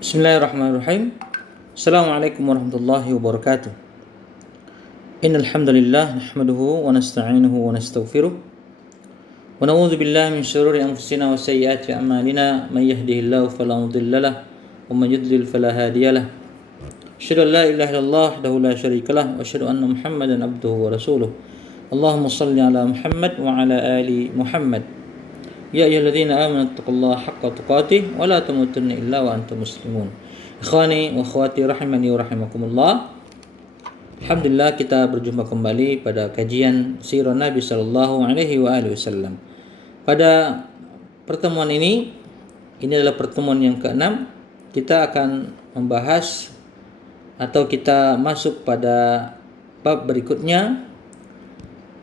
Bismillahirrahmanirrahim. Assalamualaikum warahmatullahi wabarakatuh. Innal hamdalillah nahmaduhu wa nasta'inuhu wa nastaghfiruh wa na'udzu billahi min shururi anfusina wa sayyiati a'malina may yahdihillahu fala mudilla lahu wa may yudlil fala hadiya lahu. Asyhadu an la ilaha illallah wahdahu la syarika lahu wa asyhadu anna Muhammadan abduhu wa rasuluh. Allahumma shalli ala Muhammad wa ala ali Muhammad. Ya ayyuhalladzina amanu taqullaha haqqa tuqatih wa la tamutunna illa wa antum muslimun. Ikhwani wa akhwati rahimani wa rahimakumullah. Alhamdulillah kita berjumpa kembali pada kajian sirah Nabi sallallahu alaihi wasallam. Pada pertemuan ini adalah pertemuan yang ke-6, kita akan membahas atau kita masuk pada bab berikutnya.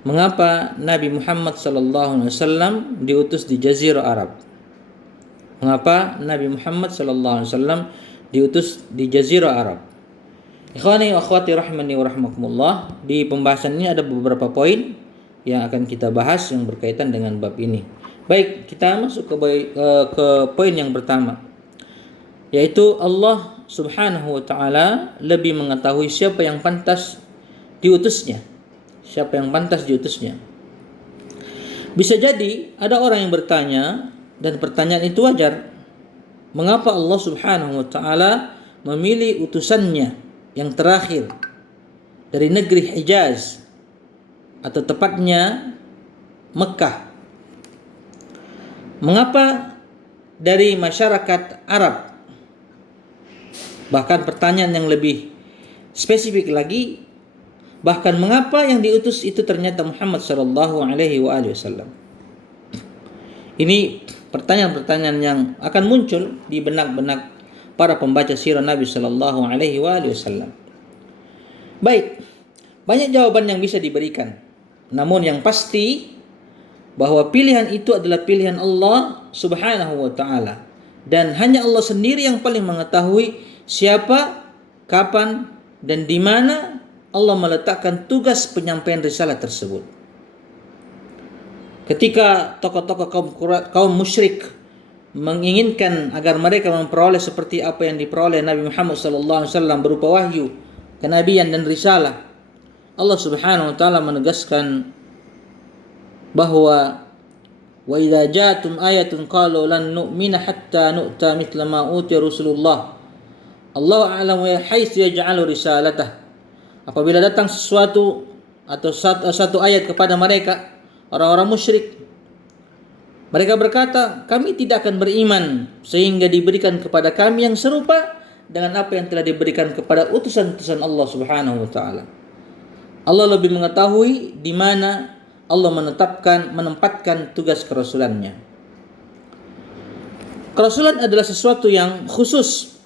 Mengapa Nabi Muhammad SAW diutus di Jazirah Arab? Mengapa Nabi Muhammad SAW diutus di Jazirah Arab? Ikhwani wa akhwati rahimani wa rahimakumullah. Di pembahasan ini ada beberapa poin yang akan kita bahas yang berkaitan dengan bab ini. Baik, kita masuk ke poin yang pertama, yaitu Allah Subhanahu wa taala lebih mengetahui siapa yang pantas diutusnya. Siapa yang pantas diutusnya? Bisa jadi ada orang yang bertanya, dan pertanyaan itu wajar. Mengapa Allah Subhanahu wa taala memilih utusannya yang terakhir dari negeri Hijaz, atau tepatnya Mekah? Mengapa dari masyarakat Arab? Bahkan pertanyaan yang lebih spesifik lagi, bahkan mengapa yang diutus itu ternyata Muhammad sallallahu alaihi wasallam? Ini pertanyaan-pertanyaan yang akan muncul di benak-benak para pembaca sirah Nabi sallallahu alaihi wasallam. Baik, banyak jawaban yang bisa diberikan. Namun yang pasti bahwa pilihan itu adalah pilihan Allah Subhanahu wa taala, dan hanya Allah sendiri yang paling mengetahui siapa, kapan, dan di mana Allah meletakkan tugas penyampaian risalah tersebut. Ketika tokoh-tokoh kaum musyrik menginginkan agar mereka memperoleh seperti apa yang diperoleh Nabi Muhammad SAW berupa wahyu, kenabian dan risalah, Allah Subhanahu wa taala menegaskan bahwa wa idza ja'atum ayatun qalu lan nu'mina hatta nu'ta mithla ma utiya Rasulullah. Allahu a'lamu haitsu yaj'alu risalatah. Apabila datang sesuatu atau satu ayat kepada mereka, orang-orang musyrik, mereka berkata, kami tidak akan beriman sehingga diberikan kepada kami yang serupa dengan apa yang telah diberikan kepada utusan-utusan Allah Subhanahu wa taala. Allah lebih mengetahui di mana Allah menempatkan tugas kerasulannya. Kerasulan adalah sesuatu yang khusus,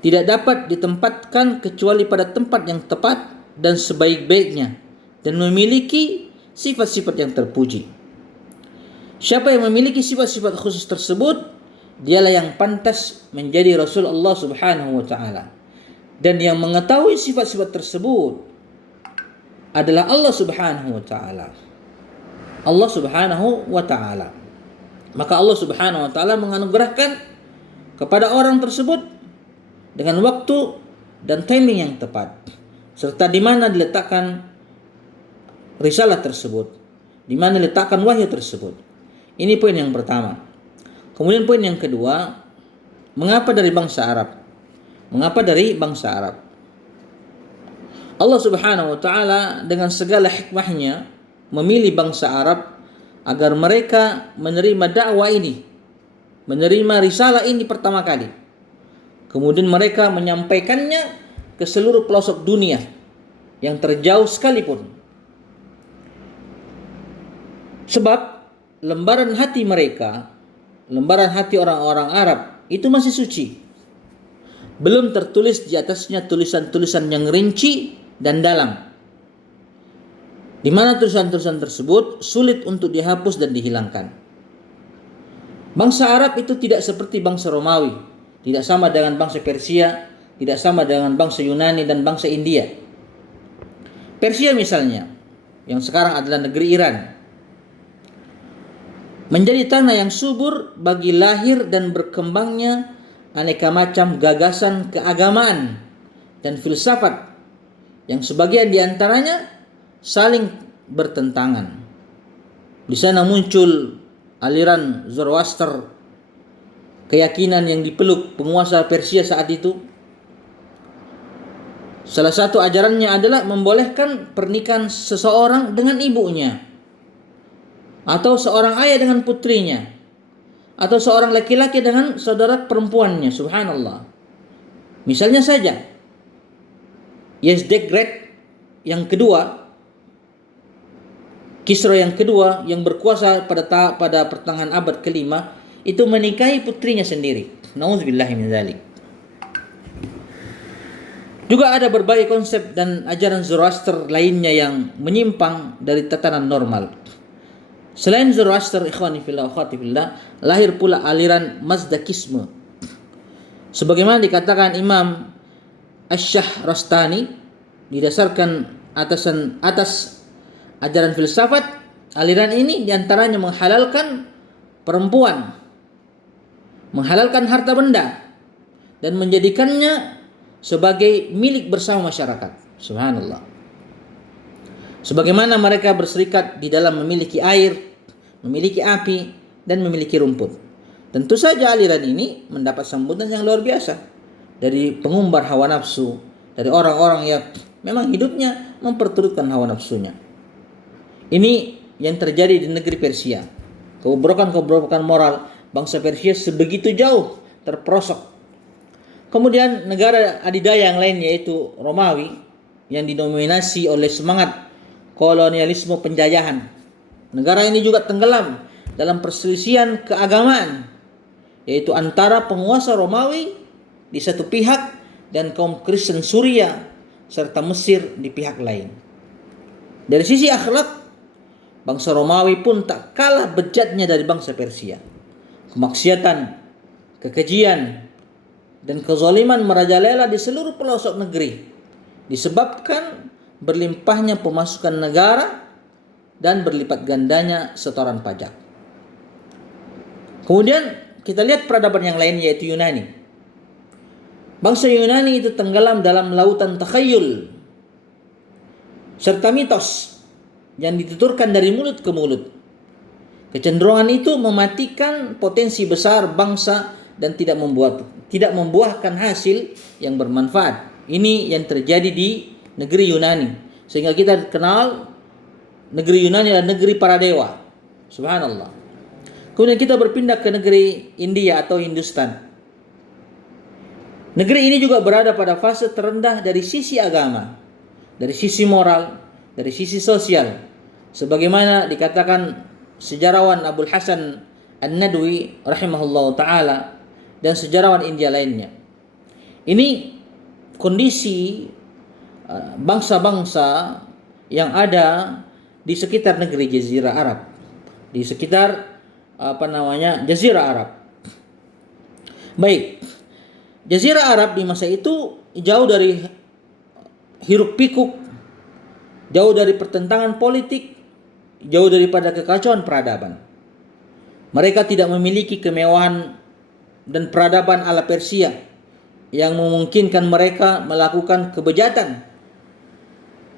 tidak dapat ditempatkan kecuali pada tempat yang tepat dan sebaik-baiknya, dan memiliki sifat-sifat yang terpuji. Siapa yang memiliki sifat-sifat khusus tersebut, dialah yang pantas menjadi Rasul Allah Subhanahu wa taala. Dan yang mengetahui sifat-sifat tersebut adalah Allah Subhanahu wa taala. Allah Subhanahu wa taala. Maka Allah Subhanahu wa taala menganugerahkan kepada orang tersebut dengan waktu dan timing yang tepat, serta di mana diletakkan risalah tersebut, di mana diletakkan wahyu tersebut. Ini poin yang pertama. Kemudian poin yang kedua, mengapa dari bangsa Arab? Mengapa dari bangsa Arab? Allah Subhanahu wa taala dengan segala hikmahnya memilih bangsa Arab agar mereka menerima dakwah ini, menerima risalah ini pertama kali. Kemudian mereka menyampaikannya ke seluruh pelosok dunia yang terjauh sekalipun. Sebab lembaran hati mereka, lembaran hati orang-orang Arab itu masih suci. Belum tertulis di atasnya tulisan-tulisan yang rinci dan dalam, di mana tulisan-tulisan tersebut sulit untuk dihapus dan dihilangkan. Bangsa Arab itu tidak seperti bangsa Romawi, tidak sama dengan bangsa Persia, tidak sama dengan bangsa Yunani dan bangsa India. Persia misalnya, yang sekarang adalah negeri Iran, menjadi tanah yang subur bagi lahir dan berkembangnya aneka macam gagasan keagamaan dan filsafat yang sebagian diantaranya saling bertentangan. Di sana muncul aliran Zoroaster, keyakinan yang dipeluk penguasa Persia saat itu. Salah satu ajarannya adalah membolehkan pernikahan seseorang dengan ibunya, atau seorang ayah dengan putrinya, atau seorang laki-laki dengan saudara perempuannya. Subhanallah. Misalnya saja, Yezdegerd yang kedua, Kisra yang kedua yang berkuasa pada pertengahan abad kelima itu menikahi putrinya sendiri. Nauzubillahi min dzalik. Juga ada berbagai konsep dan ajaran Zoroaster lainnya yang menyimpang dari tatanan normal. Selain Zoroaster, ikhwani fillah, akhwati fillah, lahir pula aliran Mazdakisme. Sebagaimana dikatakan Imam Asy-Syahrastani, didasarkan atas ajaran filsafat, aliran ini diantaranya menghalalkan perempuan, menghalalkan harta benda, dan menjadikannya sebagai milik bersama masyarakat. Subhanallah. Sebagaimana mereka berserikat di dalam memiliki air, memiliki api, dan memiliki rumput. Tentu saja aliran ini mendapat sambutan yang luar biasa dari pengumbar hawa nafsu, dari orang-orang yang memang hidupnya memperturutkan hawa nafsunya. Ini yang terjadi di negeri Persia. Kebobrokan moral bangsa Persia sebegitu jauh terperosok. Kemudian negara adidaya yang lain yaitu Romawi yang didominasi oleh semangat kolonialisme penjajahan. Negara ini juga tenggelam dalam perselisihan keagamaan, yaitu antara penguasa Romawi di satu pihak dan kaum Kristen Suria serta Mesir di pihak lain. Dari sisi akhlak, bangsa Romawi pun tak kalah bejatnya dari bangsa Persia. Kemaksiatan, kekejian, dan kezaliman merajalela di seluruh pelosok negeri disebabkan berlimpahnya pemasukan negara dan berlipat gandanya setoran pajak. Kemudian kita lihat peradaban yang lain yaitu Yunani. Bangsa Yunani itu tenggelam dalam lautan takhayul serta mitos yang dituturkan dari mulut ke mulut. Kecenderungan itu mematikan potensi besar bangsa dan tidak membuahkan hasil yang bermanfaat. Ini yang terjadi di negeri Yunani, sehingga kita kenal negeri Yunani adalah negeri para dewa. Subhanallah. Kemudian kita berpindah ke negeri India atau Hindustan. Negeri ini juga berada pada fase terendah dari sisi agama, dari sisi moral, dari sisi sosial, sebagaimana dikatakan sejarawan Abul Hasan An-Nadwi rahimahullah ta'ala dan sejarawan India lainnya. Ini kondisi bangsa-bangsa yang ada di sekitar negeri Jazirah Arab, di sekitar Jazirah Arab. Baik, Jazirah Arab di masa itu jauh dari hiruk pikuk, jauh dari pertentangan politik, jauh daripada kekacauan peradaban. Mereka tidak memiliki kemewahan dan peradaban ala Persia yang memungkinkan mereka melakukan kebejatan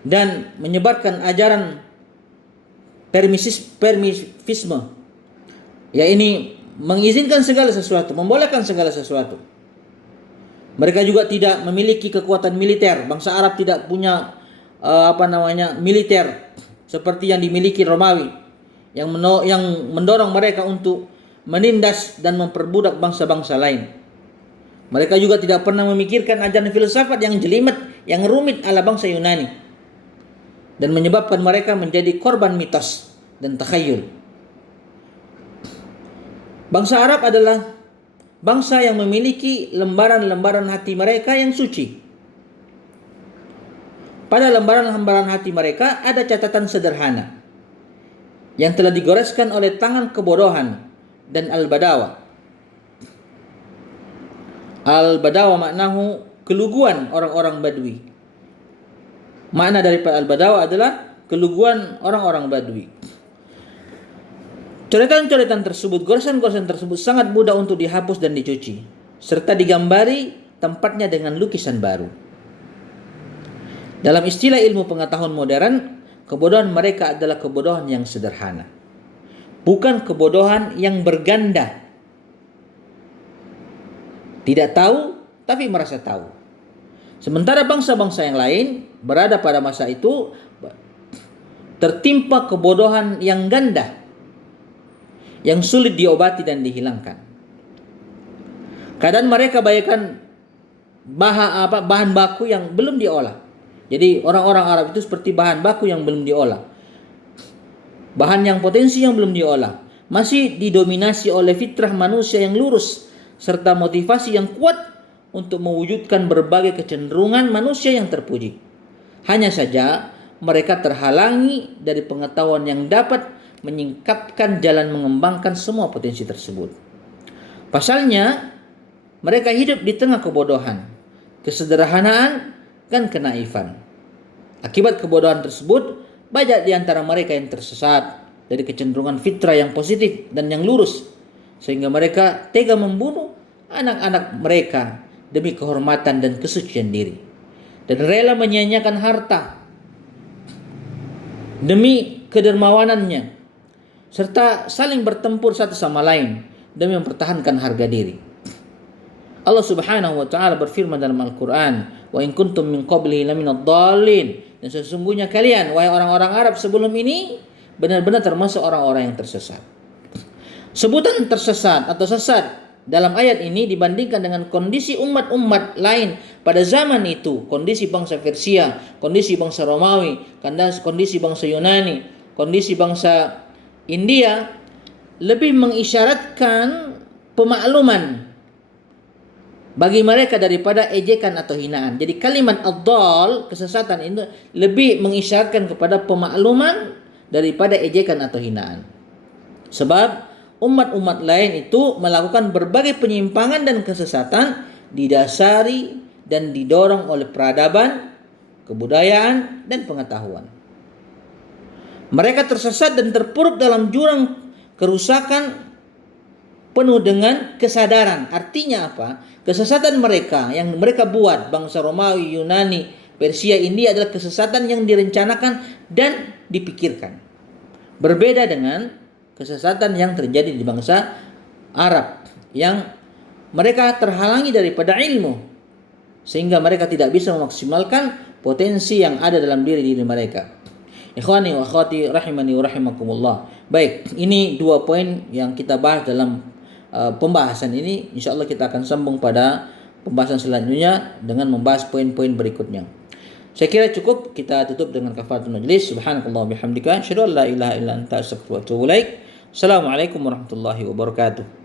dan menyebarkan ajaran permisifisme, ya ini mengizinkan segala sesuatu, membolehkan segala sesuatu. Mereka juga tidak memiliki kekuatan militer. Bangsa Arab tidak punya militer seperti yang dimiliki Romawi yang mendorong mereka untuk menindas dan memperbudak bangsa-bangsa lain. Mereka juga tidak pernah memikirkan ajaran filsafat yang jelimet, yang rumit ala bangsa Yunani, dan menyebabkan mereka menjadi korban mitos dan takhayul. Bangsa Arab adalah bangsa yang memiliki lembaran-lembaran hati mereka yang suci. Pada lembaran-lembaran hati mereka ada catatan sederhana yang telah digoreskan oleh tangan kebodohan dan al-badawa. Al-badawa maknahu keluguan orang-orang Badui. Makna daripada al-badawa adalah keluguan orang-orang Badui. Coretan-coretan tersebut, goresan-goresan tersebut sangat mudah untuk dihapus dan dicuci. serta digambari tempatnya dengan lukisan baru. Dalam istilah ilmu pengetahuan modern, kebodohan mereka adalah kebodohan yang sederhana, bukan kebodohan yang berganda. Tidak tahu tapi merasa tahu. Sementara bangsa-bangsa yang lain berada pada masa itu tertimpa kebodohan yang ganda, yang sulit diobati dan dihilangkan. Keadaan mereka bagaikan bahan baku yang belum diolah. Jadi orang-orang Arab itu seperti bahan baku yang belum diolah. Bahan yang potensi yang belum diolah. Masih didominasi oleh fitrah manusia yang lurus, serta motivasi yang kuat untuk mewujudkan berbagai kecenderungan manusia yang terpuji. Hanya saja mereka terhalangi dari pengetahuan yang dapat menyingkapkan jalan mengembangkan semua potensi tersebut. Pasalnya, mereka hidup di tengah kebodohan, kesederhanaan, dan kenaifan. Akibat kebodohan tersebut, banyak di antara mereka yang tersesat dari kecenderungan fitrah yang positif dan yang lurus, sehingga mereka tega membunuh anak-anak mereka demi kehormatan dan kesucian diri, dan rela menyia-nyiakan harta demi kedermawanannya, serta saling bertempur satu sama lain demi mempertahankan harga diri. Allah Subhanahu wa taala berfirman dalam Al-Qur'an, "Wa in kuntum min qablihi laminadh dhalin." Dan sesungguhnya kalian, wahai orang-orang Arab sebelum ini, benar-benar termasuk orang-orang yang tersesat. Sebutan tersesat atau sesat dalam ayat ini dibandingkan dengan kondisi umat-umat lain pada zaman itu, kondisi bangsa Persia, kondisi bangsa Romawi, kondisi bangsa Yunani, kondisi bangsa India, lebih mengisyaratkan pemakluman bagi mereka daripada ejekan atau hinaan. Jadi kalimat ad-dhal, kesesatan itu lebih mengisyaratkan kepada pemakluman daripada ejekan atau hinaan. Sebab umat-umat lain itu melakukan berbagai penyimpangan dan kesesatan didasari dan didorong oleh peradaban, kebudayaan, dan pengetahuan. Mereka tersesat dan terpuruk dalam jurang kerusakan penuh dengan kesadaran. Artinya apa? Kesesatan mereka yang mereka buat, bangsa Romawi, Yunani, Persia, India, adalah kesesatan yang direncanakan dan dipikirkan. Berbeda dengan kesesatan yang terjadi di bangsa Arab yang mereka terhalangi daripada ilmu, sehingga mereka tidak bisa memaksimalkan potensi yang ada dalam diri mereka. Ikhwani wa akhwati rahimani wa rahimakumullah. Baik, ini 2 poin yang kita bahas dalam pembahasan ini. Insyaallah kita akan sambung pada pembahasan selanjutnya dengan membahas poin-poin berikutnya. Saya kira cukup, kita tutup dengan kafaratul majlis. Subhanakallah bihamdika, asyhadu an la ilaha illa anta, astaghfiruka wa atubu ilaik. Assalamualaikum warahmatullahi wabarakatuh.